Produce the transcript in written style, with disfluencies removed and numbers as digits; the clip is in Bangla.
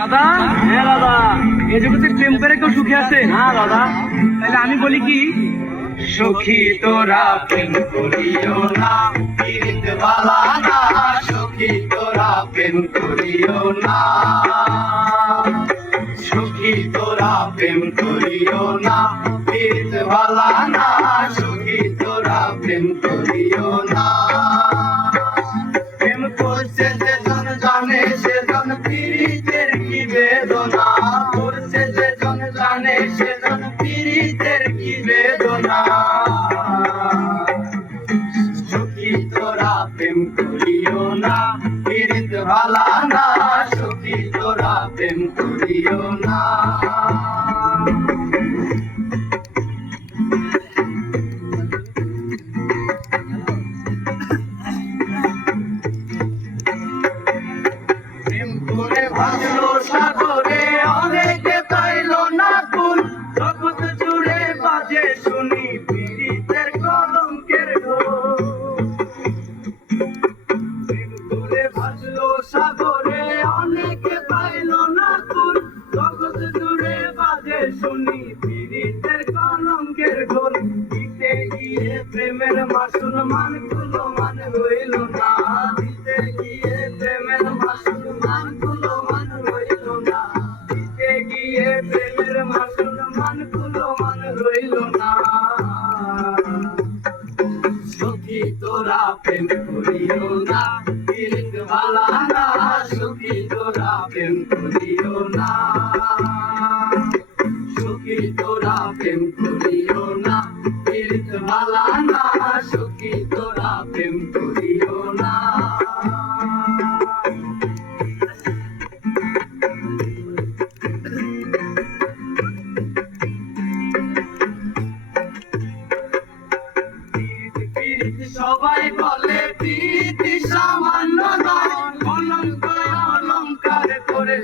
দাদা, হ্যাঁ দাদা, এই জগতে প্রেম করে কেউ সুখী আছে না দাদা? তাহলে আমি বলি কি, সখী তোরা প্রেম করিও না, পীড়িত বালা না, সখী তোরা প্রেম করিও না, সখী তোরা প্রেম করিও না, পীড়িত বালা না, সখী তোরা প্রেম করিও না। প্রেম করছে যেজন জানে সেজন পীড়িতের কি বেদনা, করছে যেজন জানে সেজন পীড়িতের কি বেদনা। সখী তোরা প্রেম করিও না, পীড়িত ভালা না, সখী তোরা প্রেম করিও না। ভাসলো সাগরে অনেকে পাইল না কুল, জগৎ জুড়ে বাজে শুনি পীড়িতের কলঙ্কের ঢোল। ভাসলো সাগরে অনেকে পাইল না কুল, জগৎ জুড়ে বাজে শুনি পীড়িতের কলঙ্কের ঢোল। দিতে গিয়ে প্রেমের মাসুল মান কুলো মান রইল না, দিতে গিয়ে প্রেমের মাসুল মান কুলো মান রইল না, দিতে গিয়ে প্রেমের মাসুল মান কুলো মান রইল না। সখী তোরা প্রেম করিও না, পীড়িত ভালা না, সখী তোরা প্রেম করিও না, সখী তোরা প্রেম করিও না, পীড়িত ভালা না, সখী তোরা প্রেম করিও না। সবাই বলে প্রীতি সামান্য নয়, অলঙ্কার অলঙ্কার করে